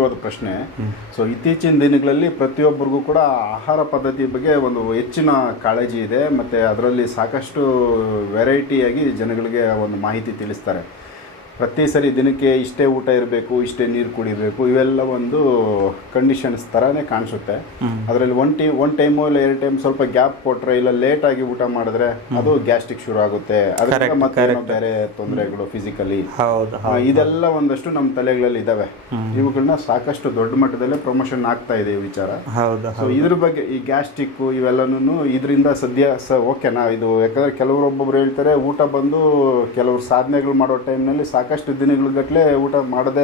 ಮುಖ್ಯವಾದ ಪ್ರಶ್ನೆ. ಸೊ ಇತ್ತೀಚಿನ ದಿನಗಳಲ್ಲಿ ಪ್ರತಿಯೊಬ್ಬರಿಗೂ ಕೂಡ ಆಹಾರ ಪದ್ಧತಿ ಬಗ್ಗೆ ಒಂದು ಹೆಚ್ಚಿನ ಕಾಳಜಿ ಇದೆ. ಮತ್ತು ಅದರಲ್ಲಿ ಸಾಕಷ್ಟು ವೆರೈಟಿಯಾಗಿ ಜನಗಳಿಗೆ ಒಂದು ಮಾಹಿತಿ ತಿಳಿಸ್ತಾರೆ. ಪ್ರತಿ ಸರಿ ದಿನಕ್ಕೆ ಇಷ್ಟೇ ಊಟ ಇರಬೇಕು ಇಷ್ಟೇ ನೀರು ಕುಡಿಬೇಕು ಇವೆಲ್ಲ ಒಂದು ಕಂಡೀಷನ್ಸ್ ಥರನೇ ಕಾಣಿಸುತ್ತೆ. ಅದರಲ್ಲಿ ಒನ್ ಟೈಮ್ ಒನ್ ಟೈಮು ಇಲ್ಲ ಎರಡು ಟೈಮ್ ಸ್ವಲ್ಪ ಗ್ಯಾಪ್ ಕೊಟ್ಟರೆ ಇಲ್ಲ ಆಗಿ ಊಟ ಮಾಡಿದ್ರೆ ಅದು ಗ್ಯಾಸ್ಟ್ರಿಕ್ ಶುರು ಆಗುತ್ತೆ. ಅದಕ್ಕೆ ಮತ್ತೆ ಬೇರೆ ತೊಂದರೆಗಳು ಫಿಸಿಕಲಿ ಇದೆಲ್ಲ ಒಂದಷ್ಟು ನಮ್ಮ ತಲೆಗಳಲ್ಲಿ ಇದಾವೆ. ಇವುಗಳನ್ನ ಸಾಕಷ್ಟು ದೊಡ್ಡ ಮಟ್ಟದಲ್ಲೇ ಪ್ರಮೋಷನ್ ಆಗ್ತಾ ಇದೆ ಈ ವಿಚಾರ. ಸೊ ಇದ್ರ ಬಗ್ಗೆ ಈ ಗ್ಯಾಸ್ಟ್ರಿಕ್ ಇವೆಲ್ಲನೂ ಇದರಿಂದ ಸದ್ಯ ಸ ಓಕೆನಾ ಇದು ಯಾಕಂದ್ರೆ ಕೆಲವರು ಒಬ್ಬೊಬ್ರು ಹೇಳ್ತಾರೆ ಊಟ ಬಂದು ಕೆಲವರು ಸಾಧನೆಗಳು ಮಾಡೋ ಟೈಮ್ನಲ್ಲಿ ಸಾಕಷ್ಟು ದಿನಗಳಗಟ್ಟಲೆ ಊಟ ಮಾಡದೆ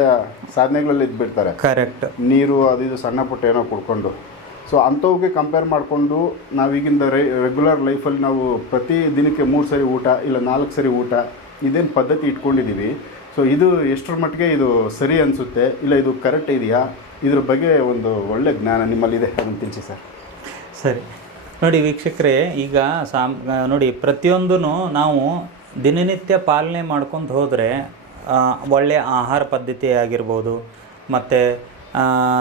ಸಾಧನೆಗಳಲ್ಲಿ ಇದ್ಬಿಡ್ತಾರೆ. ಕರೆಕ್ಟ್ ನೀರು ಅದು ಇದು ಸಣ್ಣ ಪುಟ್ಟ ಏನೋ ಕುಡ್ಕೊಂಡು. ಸೊ ಅಂಥವ್ಗೆ ಕಂಪೇರ್ ಮಾಡಿಕೊಂಡು ನಾವೀಗಿಂದ ರೈ ರೆಗ್ಯುಲರ್ ಲೈಫಲ್ಲಿ ನಾವು ಪ್ರತಿ ದಿನಕ್ಕೆ ಮೂರು ಸರಿ ಊಟ ಇಲ್ಲ ನಾಲ್ಕು ಸರಿ ಊಟ ಇದೇನು ಪದ್ಧತಿ ಇಟ್ಕೊಂಡಿದ್ದೀವಿ ಸೊ ಇದು ಎಷ್ಟರ ಮಟ್ಟಿಗೆ ಇದು ಸರಿ ಅನಿಸುತ್ತೆ ಇಲ್ಲ ಇದು ಕರೆಕ್ಟ್ ಇದೆಯಾ? ಇದ್ರ ಬಗ್ಗೆ ಒಂದು ಒಳ್ಳೆ ಜ್ಞಾನ ನಿಮ್ಮಲ್ಲಿದೆ. ಅದನ್ನು ತಿಳಿಸಿ ಸರ್. ಸರಿ. ನೋಡಿ ವೀಕ್ಷಕರೇ ಈಗ ಸಾಮ್ ನೋಡಿ ಪ್ರತಿಯೊಂದೂ ನಾವು ದಿನನಿತ್ಯ ಪಾಲನೆ ಮಾಡ್ಕೊಂಡು ಹೋದರೆ ಒಳ್ಳೆಯ ಆಹಾರ ಪದ್ಧತಿ ಆಗಿರ್ಬೋದು. ಮತ್ತು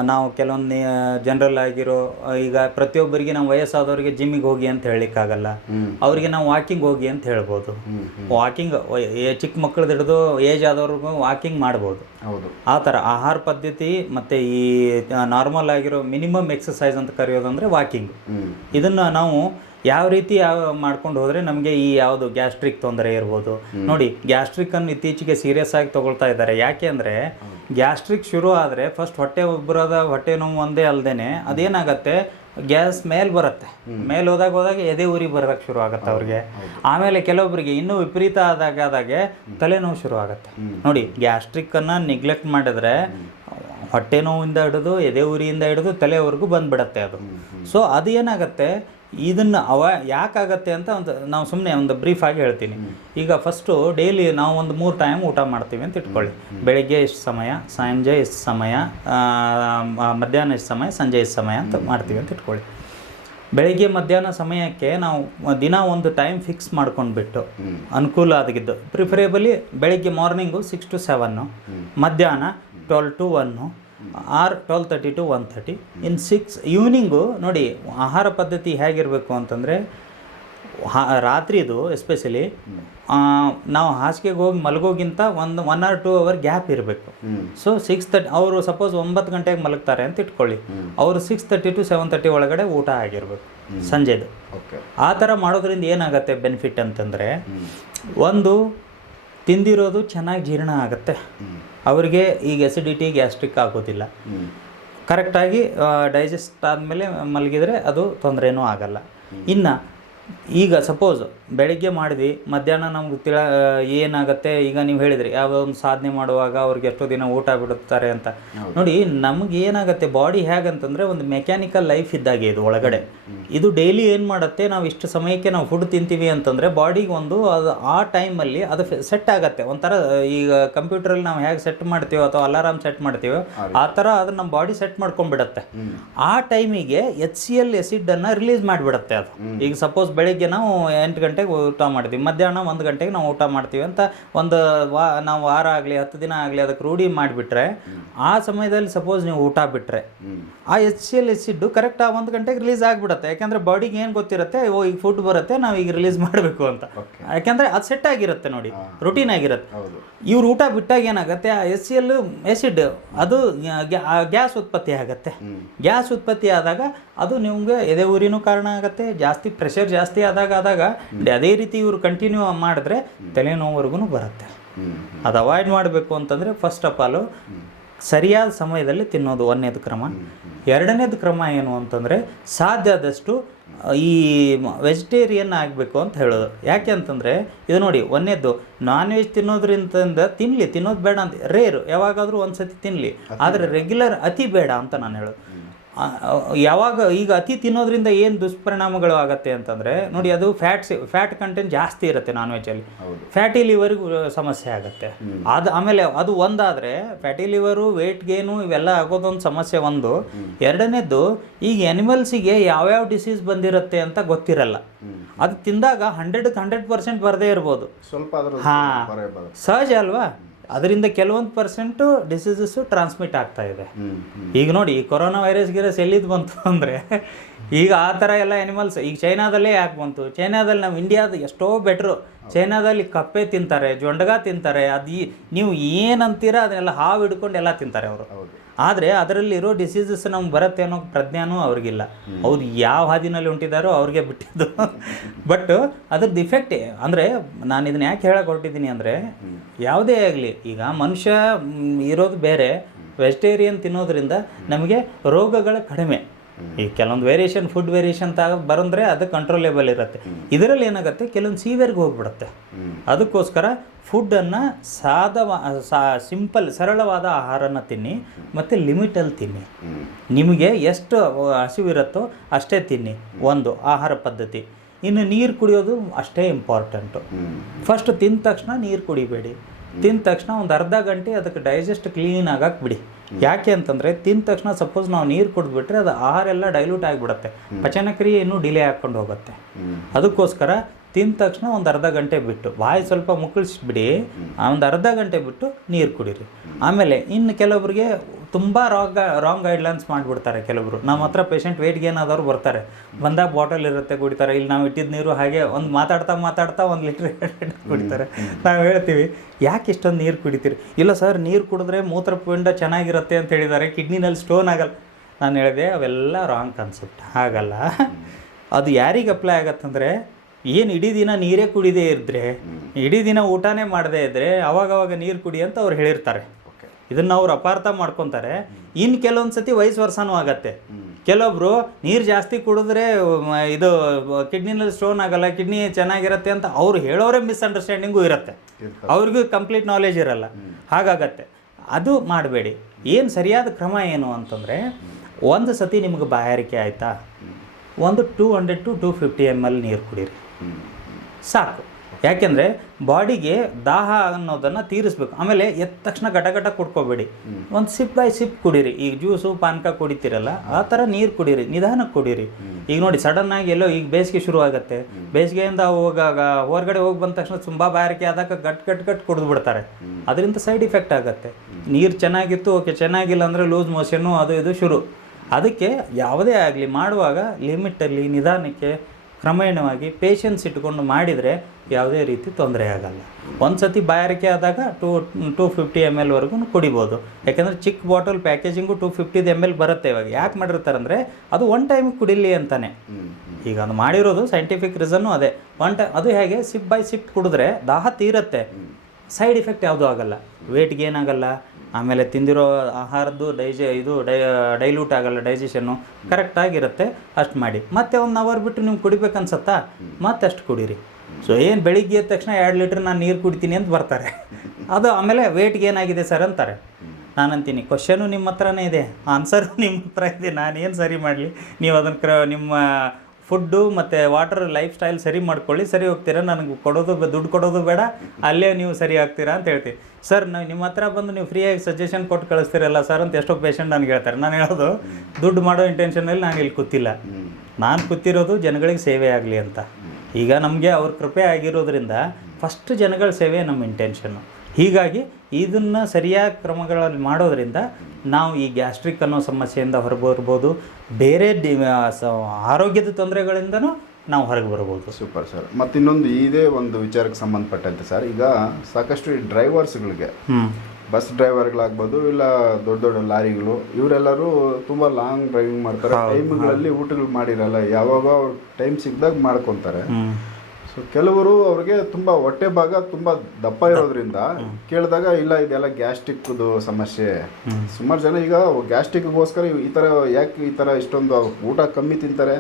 ನಾವು ಕೆಲವೊಂದು ಜನರಲ್ ಆಗಿರೋ ಈಗ ಪ್ರತಿಯೊಬ್ಬರಿಗೆ ನಾವು ವಯಸ್ಸಾದವ್ರಿಗೆ ಜಿಮ್ಮಿಗೆ ಹೋಗಿ ಅಂತ ಹೇಳಲಿಕ್ಕಾಗಲ್ಲ. ಅವರಿಗೆ ನಾವು ವಾಕಿಂಗ್ ಹೋಗಿ ಅಂತ ಹೇಳ್ಬೋದು. ವಾಕಿಂಗ್ ಚಿಕ್ಕ ಮಕ್ಕಳದ್ದು ಹಿಡಿದು ಏಜ್ ಆದವ್ರಿಗೂ ವಾಕಿಂಗ್ ಮಾಡ್ಬೋದು. ಹೌದು. ಆ ಥರ ಆಹಾರ ಪದ್ಧತಿ ಮತ್ತು ಈ ನಾರ್ಮಲ್ ಆಗಿರೋ ಮಿನಿಮಮ್ ಎಕ್ಸಸೈಸ್ ಅಂತ ಕರೆಯೋದಂದರೆ ವಾಕಿಂಗ್. ಇದನ್ನು ನಾವು ಯಾವ ರೀತಿ ಯಾವ ಮಾಡ್ಕೊಂಡು ಹೋದರೆ ನಮಗೆ ಈ ಯಾವುದು ಗ್ಯಾಸ್ಟ್ರಿಕ್ ತೊಂದರೆ ಇರ್ಬೋದು. ನೋಡಿ ಗ್ಯಾಸ್ಟ್ರಿಕನ್ನು ಇತ್ತೀಚೆಗೆ ಸೀರಿಯಸ್ ಆಗಿ ತಗೊಳ್ತಾ ಇದ್ದಾರೆ. ಯಾಕೆ ಅಂದರೆ ಗ್ಯಾಸ್ಟ್ರಿಕ್ ಶುರು ಆದರೆ ಫಸ್ಟ್ ಹೊಟ್ಟೆ ಉಬ್ಬರದ ಹೊಟ್ಟೆ ನೋವು ಒಂದೇ ಅಲ್ಲದೆ ಅದೇನಾಗತ್ತೆ? ಗ್ಯಾಸ್ ಮೇಲ್ ಬರುತ್ತೆ. ಮೇಲ್ ಹೋದಾಗ ಹೋದಾಗ ಎದೆ ಉರಿ ಬರೋದಕ್ಕೆ ಶುರು ಆಗುತ್ತೆ ಅವ್ರಿಗೆ. ಆಮೇಲೆ ಕೆಲವೊಬ್ಬರಿಗೆ ಇನ್ನೂ ವಿಪರೀತ ಆದಾಗ ಆದಾಗೆ ತಲೆನೋವು ಶುರು ಆಗುತ್ತೆ. ನೋಡಿ ಗ್ಯಾಸ್ಟ್ರಿಕ್ಕನ್ನು ನಿಗ್ಲೆಕ್ಟ್ ಮಾಡಿದ್ರೆ ಹೊಟ್ಟೆ ನೋವಿಂದ ಹಿಡಿದು ಎದೆ ಉರಿಯಿಂದ ಹಿಡಿದು ತಲೆವರೆಗೂ ಬಂದ್ಬಿಡತ್ತೆ ಅದು. ಸೊ ಅದು ಏನಾಗುತ್ತೆ ಇದನ್ನು ಅವ ಯಾಕಾಗತ್ತೆ ಅಂತ ಒಂದು ನಾವು ಸುಮ್ಮನೆ ಒಂದು ಬ್ರೀಫ್ ಆಗಿ ಹೇಳ್ತೀನಿ. ಈಗ ಫಸ್ಟು ಡೈಲಿ ನಾವು ಒಂದು ಮೂರು ಟೈಮ್ ಊಟ ಮಾಡ್ತೀವಿ ಅಂತ ಇಟ್ಕೊಳ್ಳಿ. ಬೆಳಗ್ಗೆ ಎಷ್ಟು ಸಮಯ ಸಂಜೆ ಎಷ್ಟು ಸಮಯ ಮಧ್ಯಾಹ್ನ ಎಷ್ಟು ಸಮಯ ಸಂಜೆ ಎಷ್ಟು ಸಮಯ ಅಂತ ಮಾಡ್ತೀವಿ ಅಂತ ಇಟ್ಕೊಳ್ಳಿ. ಬೆಳಗ್ಗೆ ಮಧ್ಯಾಹ್ನ ಸಮಯಕ್ಕೆ ನಾವು ದಿನ ಒಂದು ಟೈಮ್ ಫಿಕ್ಸ್ ಮಾಡ್ಕೊಂಡ್ಬಿಟ್ಟು ಅನುಕೂಲ ಆಗಿದ್ದು ಪ್ರಿಫರೇಬಲಿ ಬೆಳಗ್ಗೆ ಮಾರ್ನಿಂಗು ಸಿಕ್ಸ್ ಟು ಸೆವೆನ್ನು ಮಧ್ಯಾಹ್ನ twelve to one or twelve thirty to one thirty in six evening ನೋಡಿ ಆಹಾರ ಪದ್ಧತಿ ಹೇಗಿರಬೇಕು ಅಂತಂದರೆ ಹಾ ರಾತ್ರಿದು ಎಸ್ಪೆಷಲಿ ನಾವು ಹಾಸಿಗೆಗೆ ಹೋಗಿ ಮಲಗೋಗಿಂತ ಒಂದು one or two hour gap ಇರಬೇಕು. ಸೊ ಸಿಕ್ಸ್ ತರ್ಟಿ ಅವರು ಸಪೋಸ್ ಒಂಬತ್ತು ಗಂಟೆಗೆ ಮಲಗ್ತಾರೆ ಅಂತ ಇಟ್ಕೊಳ್ಳಿ. ಅವರು six thirty to seven thirty ಒಳಗಡೆ ಊಟ ಆಗಿರಬೇಕು ಸಂಜೆದು. ಓಕೆ ಆ ಥರ ಮಾಡೋದ್ರಿಂದ ಏನಾಗುತ್ತೆ ಬೆನಿಫಿಟ್ ಅಂತಂದರೆ ಒಂದು ತಿಂದಿರೋದು ಚೆನ್ನಾಗಿ ಜೀರ್ಣ ಆಗುತ್ತೆ. ಅವರಿಗೆ ಈಗ ಎಸಿಡಿಟಿ ಗ್ಯಾಸ್ಟ್ರಿಕ್ ಆಗೋದಿಲ್ಲ. ಕರೆಕ್ಟಾಗಿ ಡೈಜೆಸ್ಟ್ ಆದಮೇಲೆ ಮಲಗಿದರೆ ಅದು ತೊಂದರೆನೂ ಆಗಲ್ಲ. ಇನ್ನು ಈಗ ಸಪೋಸ್ ಬೆಳಗ್ಗೆ ಮಾಡಿದ್ವಿ ಮಧ್ಯಾಹ್ನ ನಮ್ಗೆ ತಿಳ ಏನಾಗುತ್ತೆ ಈಗ ನೀವು ಹೇಳಿದ್ರಿ ಯಾವುದೋ ಒಂದು ಸಾಧನೆ ಮಾಡುವಾಗ ಅವ್ರಿಗೆ ಎಷ್ಟೋ ದಿನ ಊಟ ಬಿಡುತ್ತಾರೆ ಅಂತ. ನೋಡಿ ನಮ್ಗೆ ಏನಾಗುತ್ತೆ ಬಾಡಿ ಹೇಗಂತಂದರೆ ಒಂದು ಮೆಕ್ಯಾನಿಕಲ್ ಲೈಫ್ ಇದ್ದಾಗೆ ಇದು ಒಳಗಡೆ. ಇದು ಡೈಲಿ ಏನು ಮಾಡುತ್ತೆ? ನಾವು ಇಷ್ಟು ಸಮಯಕ್ಕೆ ನಾವು ಫುಡ್ ತಿಂತೀವಿ ಅಂತಂದರೆ ಬಾಡಿಗೆ ಒಂದು ಅದು ಆ ಟೈಮಲ್ಲಿ ಅದು ಸೆಟ್ ಆಗುತ್ತೆ. ಒಂಥರ ಈಗ ಕಂಪ್ಯೂಟರಲ್ಲಿ ನಾವು ಹೇಗೆ ಸೆಟ್ ಮಾಡ್ತೀವೋ ಅಥವಾ ಅಲಾರಾಮ್ ಸೆಟ್ ಮಾಡ್ತೀವೋ ಆ ಥರ ಅದು ನಮ್ಮ ಬಾಡಿ ಸೆಟ್ ಮಾಡ್ಕೊಂಡ್ಬಿಡತ್ತೆ. ಆ ಟೈಮಿಗೆ ಎಚ್ ಸಿ ಎಲ್ ಎಸಿಡನ್ನು ರಿಲೀಸ್ ಮಾಡಿಬಿಡುತ್ತೆ ಅದು. ಈಗ ಸಪೋಸ್ ಬೆಳಿಗ್ಗೆ ನಾವು ಎಂಟು ಗಂಟೆಗೆ ಊಟ ಮಾಡ್ತೀವಿ. ಮಧ್ಯಾಹ್ನ ಒಂದು ಗಂಟೆಗೆ ನಾವು ಊಟ ಮಾಡ್ತೀವಿ ಅಂತ ಒಂದು ವಾ ನಾವು ವಾರ ಆಗಲಿ ಹತ್ತು ದಿನ ಆಗಲಿ ಅದಕ್ಕೆ ರೂಢಿ ಮಾಡಿಬಿಟ್ರೆ ಆ ಸಮಯದಲ್ಲಿ ಸಪೋಸ್ ನೀವು ಊಟ ಬಿಟ್ಟರೆ ಆ H C L acid correct ಆ ಒಂದು ಗಂಟೆಗೆ ರಿಲೀಸ್ ಆಗಿಬಿಡುತ್ತೆ. ಯಾಕಂದರೆ ಬಾಡಿಗೆ ಏನು ಗೊತ್ತಿರುತ್ತೆ ಓ ಈಗ ಫುಡ್ ಬರುತ್ತೆ ನಾವು ಈಗ ರಿಲೀಸ್ ಮಾಡಬೇಕು ಅಂತ. ಯಾಕಂದ್ರೆ ಅದು ಸೆಟ್ ಆಗಿರುತ್ತೆ ನೋಡಿ ರುಟೀನ್ ಆಗಿರುತ್ತೆ. ಇವ್ರು ಊಟ ಬಿಟ್ಟಾಗ ಏನಾಗುತ್ತೆ ಆ ಎಸ್ ಸಿ ಎಲ್ ಎಸಿಡ್ ಅದು ಗ್ಯಾಸ್ ಉತ್ಪತ್ತಿ ಆಗುತ್ತೆ. ಗ್ಯಾಸ್ ಉತ್ಪತ್ತಿ ಆದಾಗ ಅದು ನಿಮಗೆ ಎದೆ ಊರಿನೂ ಕಾರಣ ಆಗುತ್ತೆ ಜಾಸ್ತಿ ಪ್ರೆಷರ್ ಜಾಸ್ತಿ ಆದಾಗ ಆದಾಗ ಅದೇ ರೀತಿ ಇವ್ರು ಕಂಟಿನ್ಯೂ ಮಾಡಿದ್ರೆ ತಲೆನೋವರೆಗೂ ಬರುತ್ತೆ. ಅದು ಅವಾಯ್ಡ್ ಮಾಡಬೇಕು ಅಂತಂದ್ರೆ ಫಸ್ಟ್ ಆಫ್ ಆಲು ಸರಿಯಾದ ಸಮಯದಲ್ಲಿ ತಿನ್ನೋದು ಒಂದನೇದು ಕ್ರಮ. ಎರಡನೇದು ಕ್ರಮ ಏನು ಅಂತಂದರೆ ಸಾಧ್ಯ ಆದಷ್ಟು ಈ ವೆಜಿಟೇರಿಯನ್ ಆಗಬೇಕು ಅಂತ ಹೇಳೋದು. ಯಾಕೆ ಅಂತಂದರೆ ಇದು ನೋಡಿ ಒಂದೇದು ನಾನ್ ವೆಜ್ ತಿನ್ನೋದ್ರಿಂದ ತಿನ್ನಲಿ ತಿನ್ನೋದು ಬೇಡ ಅಂತ ರೇರು ಯಾವಾಗಾದರೂ ಒಂದು ಸತಿ ತಿನ್ನಲಿ ಆದರೆ ರೆಗ್ಯುಲರ್ ಅತಿ ಬೇಡ ಅಂತ ನಾನು ಹೇಳೋದು. ಯಾವಾಗ ಈಗ ಅತಿ ತಿನ್ನೋದ್ರಿಂದ ಏನು ದುಷ್ಪರಿಣಾಮಗಳು ಆಗುತ್ತೆ ಅಂತಂದರೆ ನೋಡಿ ಅದು ಫ್ಯಾಟ್ಸ್ ಫ್ಯಾಟ್ ಕಂಟೆಂಟ್ ಜಾಸ್ತಿ ಇರುತ್ತೆ ನಾನ್ ವೆಜ್ಜಲ್ಲಿ ಫ್ಯಾಟಿ ಲಿವರ್ಗೂ ಸಮಸ್ಯೆ ಆಗುತ್ತೆ. ಅದು ಆಮೇಲೆ ಅದು ಒಂದಾದರೆ ಫ್ಯಾಟಿ ಲಿವರು ವೆಯ್ಟ್ ಗೇನು ಇವೆಲ್ಲ ಆಗೋದೊಂದು ಸಮಸ್ಯೆ ಒಂದು. ಎರಡನೇದ್ದು ಈಗ ಎನಿಮಲ್ಸಿಗೆ ಯಾವ್ಯಾವ ಡಿಸೀಸ್ ಬಂದಿರುತ್ತೆ ಅಂತ ಗೊತ್ತಿರಲ್ಲ. ಅದು ತಿಂದಾಗ ಹಂಡ್ರೆಡ್ ಹಂಡ್ರೆಡ್ ಪರ್ಸೆಂಟ್ ಬರದೇ ಇರ್ಬೋದು. ಸ್ವಲ್ಪ ಹಾಂ. ಸಹಜ ಅಲ್ವಾ? ಅದರಿಂದ ಕೆಲವೊಂದು ಪರ್ಸೆಂಟು ಡಿಸೀಸಸ್ಸು ಟ್ರಾನ್ಸ್ಮಿಟ್ ಆಗ್ತಾ ಇದೆ. ಈಗ ನೋಡಿ ಈ ಕೊರೋನಾ ವೈರಸ್ ಗಿರಸ್ ಎಲ್ಲಿದ್ದು ಬಂತು ಅಂದರೆ ಈಗ ಆ ಥರ ಎಲ್ಲ ಎನಿಮಲ್ಸ್ ಈಗ ಚೈನಾದಲ್ಲೇ ಯಾಕೆ ಬಂತು? ಚೈನಾದಲ್ಲಿ ನಮ್ಮ ಇಂಡಿಯಾದ ಎಷ್ಟೋ ಬೆಟ್ರು ಚೈನಾದಲ್ಲಿ ಕಪ್ಪೆ ತಿಂತಾರೆ ಜೊಂಡಗ ತಿಂತಾರೆ ಅದು ನೀವು ಏನಂತೀರ ಅದನ್ನೆಲ್ಲ ಹಾವು ಹಿಡ್ಕೊಂಡು ಎಲ್ಲ ತಿಂತಾರೆ ಅವರು. ಆದರೆ ಅದರಲ್ಲಿರೋ ಡಿಸೀಸಸ್ ನಮ್ಗೆ ಬರುತ್ತೆ ಅನ್ನೋ ಪ್ರಜ್ಞಾನೂ ಅವ್ರಿಗಿಲ್ಲ. ಅವ್ರು ಯಾವ ಹಾದಿನಲ್ಲಿ ಹೊಂಟಿದಾರೋ ಅವ್ರಿಗೆ ಬಿಟ್ಟಿದ್ದು. ಬಟ್ ಅದ್ರದ್ದು ಇಫೆಕ್ಟ್ ಅಂದರೆ ನಾನು ಇದನ್ನ ಯಾಕೆ ಹೇಳಕ್ಕೆ ಹೊರಟಿದ್ದೀನಿ ಅಂದರೆ ಯಾವುದೇ ಆಗಲಿ ಈಗ ಮನುಷ್ಯ ಇರೋದು ಬೇರೆ ವೆಜಿಟೇರಿಯನ್ ತಿನ್ನೋದ್ರಿಂದ ನಮಗೆ ರೋಗಗಳ ಕಡಿಮೆ. ಈ ಕೆಲವೊಂದು ವೇರಿಯೇಷನ್ ಫುಡ್ ವೇರಿಯೇಷನ್ ತ ಬರಂದ್ರೆ ಅದು ಕಂಟ್ರೋಲೇಬಲ್ ಇರುತ್ತೆ. ಇದರಲ್ಲಿ ಏನಾಗುತ್ತೆ? ಕೆಲವೊಂದು ಸೀವಿಯರ್ಗೆ ಹೋಗ್ಬಿಡುತ್ತೆ. ಅದಕ್ಕೋಸ್ಕರ ಫುಡ್ಡನ್ನು ಸಾದವ, ಸಾ ಸಿಂಪಲ್ ಸರಳವಾದ ಆಹಾರನ ತಿನ್ನಿ, ಮತ್ತು ಲಿಮಿಟಲ್ಲಿ ತಿನ್ನಿ. ನಿಮಗೆ ಎಷ್ಟು ಹಸಿವಿರುತ್ತೋ ಅಷ್ಟೇ ತಿನ್ನಿ. ಒಂದು, ಆಹಾರ ಪದ್ಧತಿ. ಇನ್ನು ನೀರು ಕುಡಿಯೋದು ಅಷ್ಟೇ ಇಂಪಾರ್ಟೆಂಟು ಫಸ್ಟ್ ತಿಂದ ತಕ್ಷಣ ನೀರು ಕುಡಿಬೇಡಿ. ತಿಂದ ತಕ್ಷಣ ಒಂದು ಅರ್ಧ ಗಂಟೆ ಅದಕ್ಕೆ ಡೈಜೆಸ್ಟ್ ಕ್ಲೀನ್ ಆಗಕ್ಕೆ ಬಿಡಿ. ಯಾಕೆ ಅಂತಂದರೆ ತಿಂದ ತಕ್ಷಣ ಸಪೋಸ್ ನಾವು ನೀರು ಕುಡಿದ್ಬಿಟ್ರೆ ಅದು ಆಹಾರ ಎಲ್ಲ ಡೈಲ್ಯೂಟ್ ಆಗಿಬಿಡುತ್ತೆ. ಪಚನಕ್ರಿಯೆ ಇನ್ನೂ ಡಿಲೇ ಹಾಕ್ಕೊಂಡು ಹೋಗುತ್ತೆ. ಅದಕ್ಕೋಸ್ಕರ ತಿಂದ ತಕ್ಷಣ ಒಂದು ಅರ್ಧ ಗಂಟೆ ಬಿಟ್ಟು ಬಾಯಿ ಸ್ವಲ್ಪ ಮುಕ್ಕಳಿಸ್ಬಿಡಿ ಒಂದು ಅರ್ಧ ಗಂಟೆ ಬಿಟ್ಟು ನೀರು ಕುಡೀರಿ. ಆಮೇಲೆ ಇನ್ನು ಕೆಲವರಿಗೆ ತುಂಬ ರಾಂಗ್ ರಾಂಗ್ ಗೈಡ್ಲೈನ್ಸ್ ಮಾಡಿಬಿಡ್ತಾರೆ ಕೆಲವರು. ನಮ್ಮ ಹತ್ರ ಪೇಷಂಟ್ ವೇಟ್ಗೆ ಗೇನ್ ಆದವ್ರು ಬರ್ತಾರೆ. ಬಂದಾಗ ಬಾಟಲ್ ಇರುತ್ತೆ ಕುಡಿತಾರೆ. ಇಲ್ಲಿ ನಾವು ಇಟ್ಟಿದ್ದ ನೀರು ಹಾಗೆ ಒಂದು ಮಾತಾಡ್ತಾ ಮಾತಾಡ್ತಾ ಒಂದು ಲೀಟ್ರ್ ಕುಡಿತಾರೆ. ನಾವು ಹೇಳ್ತೀವಿ ಯಾಕೆ ಇಷ್ಟೊಂದು ನೀರು ಕುಡಿತೀರಿ? ಇಲ್ಲ ಸರ್ ನೀರು ಕುಡಿದ್ರೆ ಮೂತ್ರಪಿಂಡ ಚೆನ್ನಾಗಿರುತ್ತೆ ಅಂತ ಹೇಳಿದ್ದಾರೆ. ಕಿಡ್ನಿನಲ್ಲಿ ಸ್ಟೋನ್ ಆಗಲ್ಲ. ನಾನು ಹೇಳಿದೆ ಅವೆಲ್ಲ ರಾಂಗ್ ಕಾನ್ಸೆಪ್ಟ್ ಆಗಲ್ಲ ಅದು ಯಾರಿಗೆ ಅಪ್ಲೈ ಆಗತ್ತಂದರೆ ಏನು ಇಡೀ ದಿನ ನೀರೇ ಕುಡಿದೇ ಇದ್ದರೆ ಇಡೀ ದಿನ ಊಟನೇ ಮಾಡದೇ ಇದ್ದರೆ ಅವಾಗವಾಗ ಅವಾಗ ನೀರು ಕುಡಿ ಅಂತ ಅವ್ರು ಹೇಳಿರ್ತಾರೆ. ಇದನ್ನ ಅವ್ರು ಅಪಾರ್ಥ ಮಾಡ್ಕೊತಾರೆ. ಇನ್ನು ಕೆಲವೊಂದು ಸತಿ ವಯಸ್ಸು ವರ್ಷನೂ ಆಗತ್ತೆ. ಕೆಲವೊಬ್ರು ನೀರು ಜಾಸ್ತಿ ಕುಡಿದ್ರೆ ಇದು ಕಿಡ್ನಿನಲ್ಲಿ ಸ್ಟೋನ್ ಆಗಲ್ಲ ಕಿಡ್ನಿ ಚೆನ್ನಾಗಿರತ್ತೆ ಅಂತ ಅವ್ರು ಹೇಳೋರೆ ಮಿಸ್ಅಂಡರ್ಸ್ಟ್ಯಾಂಡಿಂಗು ಇರುತ್ತೆ. ಇರತ್ತೆ ಅವ್ರಿಗೂ ಕಂಪ್ಲೀಟ್ ನಾಲೆಜ್ ಇರಲ್ಲ. ಹಾಗಾಗತ್ತೆ. ಅದು ಮಾಡಬೇಡಿ. ಏನು ಸರಿಯಾದ ಕ್ರಮ ಏನು ಅಂತಂದರೆ ಒಂದು ಸತಿ ನಿಮ್ಗೆ ಬಾಯಾರಿಕೆ ಆಯಿತಾ? ಒಂದು two hundred to two fifty M L ನೀರು ಕುಡೀರಿ. ಸಾಕು. ಯಾಕೆಂದರೆ ಬಾಡಿಗೆ ದಾಹ ಅನ್ನೋದನ್ನು ತೀರಿಸ್ಬೇಕು. ಆಮೇಲೆ ಎದ್ದ ತಕ್ಷಣ ಘಟ ಕುಡ್ಕೋಬೇಡಿ. ಒಂದು ಸಿಪ್ ಬೈ ಸಿಪ್ ಕುಡೀರಿ. ಈಗ ಜ್ಯೂಸು ಪಾನಕ ಕುಡಿತೀರಲ್ಲ ಆ ಥರ ನೀರು ಕುಡೀರಿ ನಿಧಾನಕ್ಕೆ ಕುಡೀರಿ. ಈಗ ನೋಡಿ ಸಡನ್ ಆಗಿ ಎಲ್ಲೋ ಈಗ ಬೇಸಿಗೆ ಶುರು ಆಗುತ್ತೆ. ಬೇಸಿಗೆಯಿಂದ ಹೋಗಾಗ ಹೊರಗಡೆ ಹೋಗಿ ಬಂದ ತಕ್ಷಣ ತುಂಬ ಬಾಯಾರಿಕೆ ಆದಾಗ ಗಟ್ ಗಟ್ ಗಟ್ ಕುಡಿದು ಬಿಡ್ತಾರೆ. ಅದರಿಂದ ಸೈಡ್ ಇಫೆಕ್ಟ್ ಆಗುತ್ತೆ. ನೀರು ಚೆನ್ನಾಗಿತ್ತು ಓಕೆ ಚೆನ್ನಾಗಿಲ್ಲ ಅಂದರೆ ಲೂಸ್ ಮೋಷನ್ನು ಅದು ಇದು ಶುರು. ಅದಕ್ಕೆ ಯಾವುದೇ ಆಗಲಿ ಮಾಡುವಾಗ ಲಿಮಿಟಲ್ಲಿ ನಿಧಾನಕ್ಕೆ ಕ್ರಮೇಣವಾಗಿ ಪೇಷನ್ಸ್ ಇಟ್ಕೊಂಡು ಮಾಡಿದರೆ ಯಾವುದೇ ರೀತಿ ತೊಂದರೆ ಆಗಲ್ಲ. ಒಂದು ಸತಿ ಬಾಯಾರಿಕೆ ಆದಾಗ ಟೂ ಟೂ ಫಿಫ್ಟಿ ಎಂ ಎಲ್ವರೆಗೂ ಕುಡಿಬೋದು. ಯಾಕೆಂದರೆ ಚಿಕ್ಕ ಬಾಟಲ್ ಪ್ಯಾಕೇಜಿಂಗು ಟೂ ಫಿಫ್ಟಿದು ಎಂ ಎಲ್ ಬರುತ್ತೆ ಇವಾಗ. ಯಾಕೆ ಮಾಡಿರ್ತಾರಂದರೆ ಅದು ಒನ್ ಟೈಮ್ ಕುಡಿಲಿ ಅಂತಾನೆ. ಈಗ ಅದು ಮಾಡಿರೋದು ಸೈಂಟಿಫಿಕ್ ರೀಸನ್ನು ಅದೇ. ಒನ್ ಟೈಮ್ ಅದು ಹೇಗೆ ಸಿಪ್ ಬೈ ಸಿಪ್ ಕುಡಿದ್ರೆ ದಾಹ ತೀರತ್ತೆ. ಸೈಡ್ ಇಫೆಕ್ಟ್ ಯಾವುದೂ ಆಗಲ್ಲ. ವೇಟ್ ಗೇನ್ ಆಗಲ್ಲ. ಆಮೇಲೆ ತಿಂದಿರೋ ಆಹಾರದ್ದು ಡೈಜೆ ಇದು ಡೈ ಡೈಲ್ಯೂಟ್ ಆಗಲ್ಲ ಡೈಜೆಷನ್ನು ಕರೆಕ್ಟಾಗಿರುತ್ತೆ ಅಷ್ಟು ಮಾಡಿ. ಮತ್ತೆ ಒಂದು ಅವರ್ ಬಿಟ್ಟು ನೀವು ಕುಡಿಬೇಕನ್ಸತ್ತಾ? ಮತ್ತೆ ಅಷ್ಟು ಕುಡೀರಿ. ಸೊ ಏನು ಬೆಳಿಗ್ಗೆ ಎದ್ದ ತಕ್ಷಣ ಎರಡು ಲೀಟ್ರ್ ನಾನು ನೀರು ಕುಡಿತೀನಿ ಅಂತ ಬರ್ತಾರೆ. ಅದು ಆಮೇಲೆ ವೇಟ್ಗೆ ಏನಾಗಿದೆ ಸರ್ ಅಂತಾರೆ. ನಾನು ಅಂತೀನಿ ಕ್ವಶನು ನಿಮ್ಮ ಹತ್ರನೇ ಇದೆ. ಆನ್ಸರು ನಿಮ್ಮ ಹತ್ರ ಇದೆ. ನಾನೇನು ಸರಿ ಮಾಡಲಿ? ನೀವು ಅದನ್ನು ಕ್ರ, ನಿಮ್ಮ ಫುಡ್ಡು ಮತ್ತು ವಾಟರ್ ಲೈಫ್ ಸ್ಟೈಲ್ ಸರಿ ಮಾಡ್ಕೊಳ್ಳಿ. ಸರಿ ಹೋಗ್ತೀರಾ? ನನಗೆ ಕೊಡೋದು ದುಡ್ಡು ಕೊಡೋದು ಬೇಡ. ಅಲ್ಲೇ ನೀವು ಸರಿ ಆಗ್ತೀರಾ? ಅಂತ ಹೇಳ್ತೀವಿ ಸರ್ ನಾವು ನಿಮ್ಮ ಹತ್ರ ಬಂದು ನೀವು ಫ್ರೀಯಾಗಿ ಸಜೆಷನ್ ಕೊಟ್ಟು ಕಳಿಸ್ತೀರಲ್ಲ ಸರ್ ಅಂತ ಎಷ್ಟೋ ಪೇಷಂಟ್ ನನಗೆ ಹೇಳ್ತಾರೆ. ನಾನು ಹೇಳೋದು, ದುಡ್ಡು ಮಾಡೋ ಇಂಟೆನ್ಷನಲ್ಲಿ ನಾನು ಇಲ್ಲಿ ಕೂತಿಲ್ಲ. ನಾನು ಕೂತಿರೋದು ಜನಗಳಿಗೆ ಸೇವೆ ಆಗಲಿ ಅಂತ. ಈಗ ನಮಗೆ ಅವ್ರ ಕೃಪೆ ಆಗಿರೋದ್ರಿಂದ ಫಸ್ಟ್ ಜನಗಳ ಸೇವೆ ನಮ್ಮ ಇಂಟೆನ್ಷನ್ನು ಹೀಗಾಗಿ ಇದನ್ನು ಸರಿಯಾದ ಕ್ರಮಗಳಲ್ಲಿ ಮಾಡೋದರಿಂದ ನಾವು ಈ ಗ್ಯಾಸ್ಟ್ರಿಕ್ ಅನ್ನೋ ಸಮಸ್ಯೆಯಿಂದ ಹೊರಬರ್ಬೋದು. ಬೇರೆ ಡಿ ಸ- ಆರೋಗ್ಯದ ತೊಂದರೆಗಳಿಂದನೂ ನಾವು ಹೊರಗೆ ಬರ್ಬೋದು. ಸೂಪರ್ ಸರ್ ಮತ್ತು ಇನ್ನೊಂದು ಇದೇ ಒಂದು ವಿಚಾರಕ್ಕೆ ಸಂಬಂಧಪಟ್ಟಂತೆ ಸರ್ ಈಗ ಸಾಕಷ್ಟು ಈ ಡ್ರೈವರ್ಸ್ಗಳಿಗೆ ಹ್ಞೂ ಬಸ್ ಡ್ರೈವರ್ಗಳಾಗ್ಬೋದು ಇಲ್ಲ ದೊಡ್ಡ ದೊಡ್ಡ ಲಾರಿಗಳು ಇವರೆಲ್ಲರೂ ತುಂಬ ಲಾಂಗ್ ಡ್ರೈವಿಂಗ್ ಮಾಡ್ತಾರೆ. ಟೈಮ್ಗಳಲ್ಲಿ ಊಟಗಳು ಮಾಡಿರಲ್ಲ ಯಾವಾಗ ಅವ್ರ ಟೈಮ್ ಸಿಕ್ಕಿದಾಗ ಮಾಡ್ಕೊತಾರೆ. ಸೊ ಕೆಲವರು ಅವ್ರಿಗೆ ತುಂಬ ಹೊಟ್ಟೆ ಭಾಗ ತುಂಬ ದಪ್ಪ ಇರೋದ್ರಿಂದ ಕೇಳಿದಾಗ ಇಲ್ಲ ಇದೆಲ್ಲ ಗ್ಯಾಸ್ಟ್ರಿಕ್ದು ಸಮಸ್ಯೆ. ಸುಮಾರು ಜನ ಈಗ ಗ್ಯಾಸ್ಟ್ರಿಕ್ಗೋಸ್ಕರ ಈ ಥರ ಯಾಕೆ ಈ ಥರ ಇಷ್ಟೊಂದು ಊಟ ಕಮ್ಮಿ ತಿಂತಾರೆ?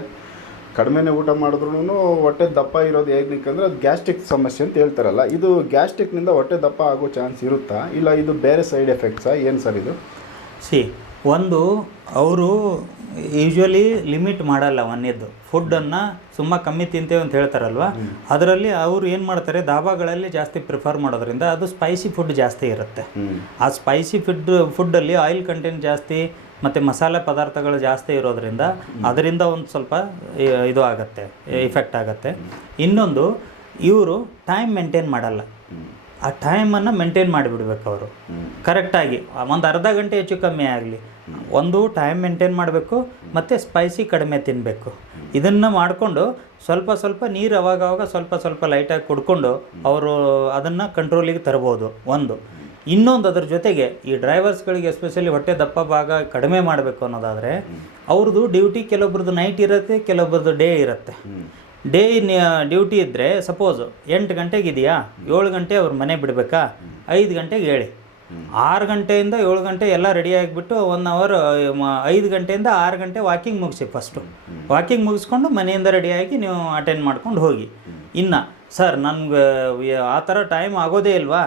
ಕಡಿಮೆನೇ ಊಟ ಮಾಡಿದ್ರು ಹೊಟ್ಟೆ ದಪ್ಪ ಇರೋದು ಹೇಗೆ ಅಂದರೆ ಅದು ಗ್ಯಾಸ್ಟ್ರಿಕ್ ಸಮಸ್ಯೆ ಅಂತ ಹೇಳ್ತಾರಲ್ಲ. ಇದು ಗ್ಯಾಸ್ಟ್ರಿಕ್ನಿಂದ ಹೊಟ್ಟೆ ದಪ್ಪ ಆಗೋ ಚಾನ್ಸ್ ಇರುತ್ತಾ? ಇಲ್ಲ ಇದು ಬೇರೆ ಸೈಡ್ ಎಫೆಕ್ಟ್ಸಾ? ಏನು ಸರ್ ಇದು? ಸಿ ಒಂದು ಅವರು ಯೂಶ್ವಲಿ ಲಿಮಿಟ್ ಮಾಡಲ್ಲ ಒಂದೇದ್ದು ಫುಡ್ಡನ್ನು ಸುಮ್ಮ ಕಮ್ಮಿ ತಿಂತೇವೆ ಅಂತ ಹೇಳ್ತಾರಲ್ವ? ಅದರಲ್ಲಿ ಅವರು ಏನು ಮಾಡ್ತಾರೆ ದಾಬಾಗಳಲ್ಲಿ ಜಾಸ್ತಿ ಪ್ರಿಫರ್ ಮಾಡೋದ್ರಿಂದ ಅದು ಸ್ಪೈಸಿ ಫುಡ್ ಜಾಸ್ತಿ ಇರುತ್ತೆ. ಆ ಸ್ಪೈಸಿ ಫುಡ್ ಫುಡ್ಡಲ್ಲಿ ಆಯಿಲ್ ಕಂಟೆಂಟ್ ಜಾಸ್ತಿ ಮತ್ತು ಮಸಾಲೆ ಪದಾರ್ಥಗಳು ಜಾಸ್ತಿ ಇರೋದ್ರಿಂದ ಅದರಿಂದ ಒಂದು ಸ್ವಲ್ಪ ಇದು ಆಗುತ್ತೆ ಇಫೆಕ್ಟ್ ಆಗುತ್ತೆ. ಇನ್ನೊಂದು ಇವರು ಟೈಮ್ ಮೇಂಟೈನ್ ಮಾಡಲ್ಲ. ಆ ಟೈಮನ್ನು ಮೇಂಟೈನ್ ಮಾಡಿಬಿಡ್ಬೇಕು ಅವರು. ಕರೆಕ್ಟಾಗಿ ಒಂದು ಅರ್ಧ ಗಂಟೆ ಹೆಚ್ಚು ಕಮ್ಮಿ ಆಗಲಿ. ಒಂದು ಟೈಮ್ ಮೇಂಟೈನ್ ಮಾಡಬೇಕು ಮತ್ತು ಸ್ಪೈಸಿ ಕಡಿಮೆ ತಿನ್ನಬೇಕು ಇದನ್ನು ಮಾಡಿಕೊಂಡು ಸ್ವಲ್ಪ ಸ್ವಲ್ಪ ನೀರು ಅವಾಗವಾಗ ಸ್ವಲ್ಪ ಸ್ವಲ್ಪ ಲೈಟಾಗಿ ಕುಡ್ಕೊಂಡು ಅವರು ಅದನ್ನು ಕಂಟ್ರೋಲಿಗೆ ತರ್ಬೋದು ಒಂದು. ಇನ್ನೊಂದು ಅದ್ರ ಜೊತೆಗೆ ಈ ಡ್ರೈವರ್ಸ್ಗಳಿಗೆ ಎಸ್ಪೆಷಲಿ ಹೊಟ್ಟೆ ದಪ್ಪ ಭಾಗ ಕಡಿಮೆ ಮಾಡಬೇಕು ಅನ್ನೋದಾದರೆ ಅವ್ರದ್ದು ಡ್ಯೂಟಿ ಕೆಲವೊಬ್ರದ್ದು ನೈಟ್ ಇರುತ್ತೆ, ಕೆಲವೊಬ್ರದ್ದು ಡೇ ಇರುತ್ತೆ. ಡೇ ಡ್ಯೂಟಿ ಇದ್ದರೆ ಸಪೋಸ್ ಎಂಟು ಗಂಟೆಗೆ ಇದೆಯಾ? ಏಳು ಗಂಟೆ ಅವ್ರ ಮನೆ ಬಿಡಬೇಕಾ? ಐದು ಗಂಟೆಗೆ ಹೇಳಿ. ಆರು ಗಂಟೆಯಿಂದ ಏಳು ಗಂಟೆ ಎಲ್ಲ ರೆಡಿ ಆಗಿಬಿಟ್ಟು ಒನ್ ಅವರ್ ಐದು ಗಂಟೆಯಿಂದ ಆರು ಗಂಟೆ ವಾಕಿಂಗ್ ಮುಗಿಸಿ ಫಸ್ಟು ವಾಕಿಂಗ್ ಮುಗಿಸ್ಕೊಂಡು ಮನೆಯಿಂದ ರೆಡಿಯಾಗಿ ನೀವು ಅಟೆಂಡ್ ಮಾಡ್ಕೊಂಡು ಹೋಗಿ. ಇನ್ನು, ಸರ್, ನನಗೆ, ಆ ಥರ ಟೈಮ್ ಆಗೋದೇ ಇಲ್ವಾ?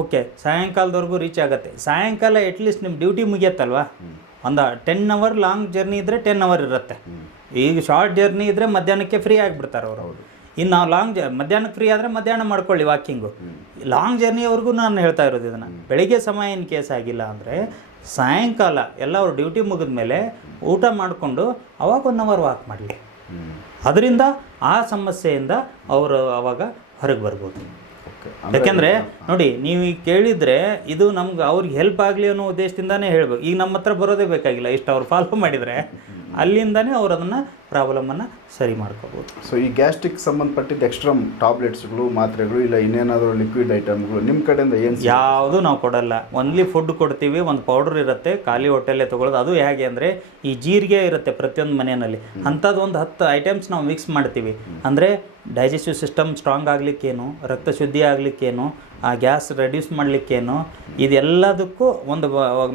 ಓಕೆ ಸಾಯಂಕಾಲದವರೆಗೂ ರೀಚ್ ಆಗುತ್ತೆ. ಸಾಯಂಕಾಲ ಅಟ್ಲೀಸ್ಟ್ ನಿಮ್ಮ ಡ್ಯೂಟಿ ಮುಗಿಯತ್ತಲ್ವಾ? ಒಂದು ಟೆನ್ ಅವರ್ ಲಾಂಗ್ ಜರ್ನಿ ಇದ್ದರೆ ಟೆನ್ ಅವರ್ ಇರುತ್ತೆ. ಈಗ ಶಾರ್ಟ್ ಜರ್ನಿ ಇದ್ದರೆ ಮಧ್ಯಾಹ್ನಕ್ಕೆ ಫ್ರೀ ಆಗಿಬಿಡ್ತಾರೆ ಅವರು. ಇನ್ನು ನಾವು ಲಾಂಗ್ ಜರ್ ಮಧ್ಯಾಹ್ನಕ್ಕೆ ಫ್ರೀ ಆದರೆ ಮಧ್ಯಾಹ್ನ ಮಾಡ್ಕೊಳ್ಳಿ ವಾಕಿಂಗು ಲಾಂಗ್ ಜರ್ನಿವರೆಗೂ ನಾನು ಹೇಳ್ತಾ ಇರೋದು ಇದನ್ನು. ಬೆಳಿಗ್ಗೆ ಸಮಯ ಏನು ಕೇಸ್ ಆಗಿಲ್ಲ ಅಂದರೆ ಸಾಯಂಕಾಲ ಎಲ್ಲ ಅವ್ರು ಡ್ಯೂಟಿ ಮುಗಿದ ಮೇಲೆ ಊಟ ಮಾಡಿಕೊಂಡು ಅವಾಗ ಒನ್ ಅವರ್ ವಾಕ್ ಮಾಡಲಿ. ಅದರಿಂದ ಆ ಸಮಸ್ಯೆಯಿಂದ ಅವರು ಅವಾಗ ಹೊರಗೆ ಬರ್ಬೋದು. ಯಾಕೆಂದರೆ ನೋಡಿ ನೀವು ಈಗ ಕೇಳಿದ್ರೆ ಇದು ನಮ್ಗೆ ಅವ್ರಿಗೆ ಹೆಲ್ಪ್ ಆಗಲಿ ಅನ್ನೋ ಉದ್ದೇಶದಿಂದಾನೇ ಹೇಳ್ಬೇಕು. ಈಗ ನಮ್ಮ ಹತ್ರ ಬರೋದೇ ಬೇಕಾಗಿಲ್ಲ. ಇಷ್ಟು ಅವ್ರು ಫಾಲೋ ಮಾಡಿದರೆ ಅಲ್ಲಿಂದಾನೇ ಅವ್ರು ಅದನ್ನು ಪ್ರಾಬ್ಲಮನ್ನು ಸರಿ ಮಾಡ್ಕೋಬೋದು. ಸೊ ಈ ಗ್ಯಾಸ್ಟ್ರಿಕ್ ಸಂಬಂಧಪಟ್ಟಿದ್ದ ಎಕ್ಸ್ಟ್ರಾ ಟ್ಯಾಬ್ಲೆಟ್ಸ್ಗಳು ಮಾತ್ರೆಗಳು ಇಲ್ಲ ಇನ್ನೇನಾದರೂ ಲಿಕ್ವಿಡ್ ಐಟಮ್ಗಳು ನಿಮ್ಮ ಕಡೆಯಿಂದ ಏನು ಯಾವುದು ನಾವು ಕೊಡಲ್ಲ. ಒನ್ಲಿ ಫುಡ್ ಕೊಡ್ತೀವಿ ಒಂದು ಪೌಡರ್ ಇರುತ್ತೆ ಖಾಲಿ ಹೊಟ್ಟೆಲೇ ತೊಗೊಳ್ಳೋದು ಅದು ಹೇಗೆ ಅಂದರೆ ಈ ಜೀರಿಗೆ ಇರುತ್ತೆ ಪ್ರತಿಯೊಂದು ಮನೆಯಲ್ಲಿ. ಅಂಥದ್ದು ಒಂದು ಹತ್ತು ಐಟಮ್ಸ್ ನಾವು ಮಿಕ್ಸ್ ಮಾಡ್ತೀವಿ. ಅಂದರೆ ಡೈಜೆಸ್ಟಿವ್ ಸಿಸ್ಟಮ್ ಸ್ಟ್ರಾಂಗ್ ಆಗಲಿಕ್ಕೇನು ರಕ್ತ ಶುದ್ಧಿ ಆಗಲಿಕ್ಕೇನು ಆ ಗ್ಯಾಸ್ ರೆಡ್ಯೂಸ್ ಮಾಡಲಿಕ್ಕೇನು ಇದೆಲ್ಲದಕ್ಕೂ ಒಂದು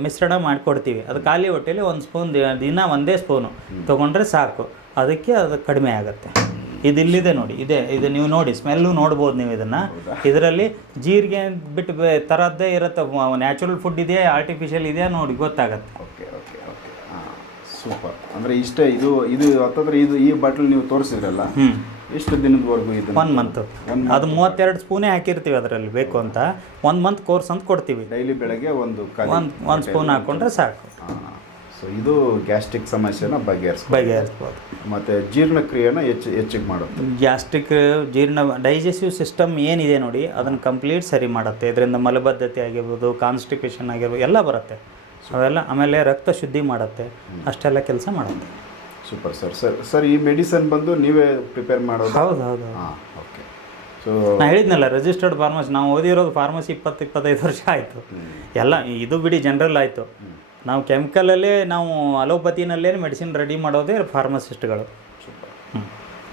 ಮಿಶ್ರಣ ಮಾಡಿಕೊಡ್ತೀವಿ. ಅದು ಖಾಲಿ ಹೊಟ್ಟೆಲಿ ಒಂದು ಸ್ಪೂನ್ ದಿನ ಒಂದೇ ಸ್ಪೂನು ತೊಗೊಂಡ್ರೆ ಸಾಕು. ಅದಕ್ಕೆ ಅದು ಕಡಿಮೆ ಆಗುತ್ತೆ. ಇದು ಇಲ್ಲಿದೆ ನೋಡಿ ಇದೆ ಇದು ನೀವು ನೋಡಿ ಸ್ಮೆಲ್ಲು ನೋಡ್ಬೋದು ನೀವು ಇದನ್ನು. ಇದರಲ್ಲಿ ಜೀರಿಗೆ ಬಿಟ್ಟು ಥರದ್ದೇ ಇರುತ್ತೆ ನ್ಯಾಚುರಲ್ ಫುಡ್ ಇದೆಯಾ ಆರ್ಟಿಫಿಷಿಯಲ್ ಇದೆಯಾ ನೋಡಿ ಗೊತ್ತಾಗುತ್ತೆ. Okay okay okay. ಸೂಪರ್. ಅಂದರೆ ಇಷ್ಟೇ ಇದು ಇದು ಹತ್ತಂದ್ರೆ ಇದು ಈ ಬಾಟಲ್ ನೀವು ತೋರಿಸಿದ್ರಲ್ಲ ಹ್ಞೂ ಎಷ್ಟು ದಿನದವರೆಗೂ ಇದು ಒನ್ ಮಂತ್ ಅದು ಮೂವತ್ತೆರಡು ಸ್ಪೂನೇ ಹಾಕಿರ್ತೀವಿ ಅದರಲ್ಲಿ ಬೇಕು ಅಂತ. ಒಂದು ಮಂತ್ ಕೋರ್ಸ್ ಅಂತ ಕೊಡ್ತೀವಿ. ಡೈಲಿ ಬೆಳಗ್ಗೆ ಒಂದು ಒಂದು ಒಂದು ಸ್ಪೂನ್ ಹಾಕ್ಕೊಂಡ್ರೆ ಸಾಕು. ಸೊ ಇದು ಗ್ಯಾಸ್ಟ್ರಿಕ್ ಸಮಸ್ಯೆನ ಬಗೆಹರಿಸ್ಬೋದು. ಬಗೆಹರಿಸ್ಬೋದು. ಮತ್ತು ಜೀರ್ಣಕ್ರಿಯೆನ ಹೆಚ್ಚು ಹೆಚ್ಚಿಗೆ ಮಾಡುತ್ತೆ. ಗ್ಯಾಸ್ಟ್ರಿಕ್ ಜೀರ್ಣ ಡೈಜೆಸ್ಟಿವ್ ಸಿಸ್ಟಮ್ ಏನಿದೆ ನೋಡಿ ಅದನ್ನು ಕಂಪ್ಲೀಟ್ ಸರಿ ಮಾಡುತ್ತೆ. ಇದರಿಂದ ಮಲಬದ್ಧತೆ ಆಗಿರ್ಬೋದು ಕಾನ್ಸ್ಟಿಪೇಷನ್ ಆಗಿರ್ಬೋದು ಎಲ್ಲ ಬರುತ್ತೆ. ಅವೆಲ್ಲ ಆಮೇಲೆ ರಕ್ತ ಶುದ್ಧಿ ಮಾಡುತ್ತೆ. ಅಷ್ಟೆಲ್ಲ ಕೆಲಸ ಮಾಡುತ್ತೆ. ಸೂಪರ್ ಸರ್ ಸರ್ ಸರ್ ಈ ಮೆಡಿಸನ್ ಬಂದು ನೀವೇ ಪ್ರಿಪೇರ್ ಮಾಡೋದು? ಹೌದು ಹೌದು ಹಾಂ ಓಕೆ ಸೊ ನಾ ಹೇಳಿದ್ನಲ್ಲ ರಿಜಿಸ್ಟರ್ಡ್ ಫಾರ್ಮಸಿ ನಾವು ಓದಿರೋದು ಫಾರ್ಮಸಿ ಇಪ್ಪತ್ತು ಇಪ್ಪತ್ತೈದು ವರ್ಷ ಆಯಿತು. ಎಲ್ಲ ಇದು ಬಿಡಿ ಜನರಲ್ ಆಯಿತು. ನಾವು ಕೆಮಿಕಲಲ್ಲೇ ನಾವು ಅಲೋಪತಿನಲ್ಲೇ ಮೆಡಿಸಿನ್ ರೆಡಿ ಮಾಡೋದೇ ಫಾರ್ಮಸಿಸ್ಟ್ಗಳು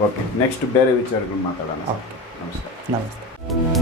ಓಕೆ ನೆಕ್ಸ್ಟ್ ಬೇರೆ ವಿಚಾರಗಳು ಮಾತಾಡೋಣ. ಓಕೆ ನಮಸ್ಕಾರ. ನಮಸ್ತೆ.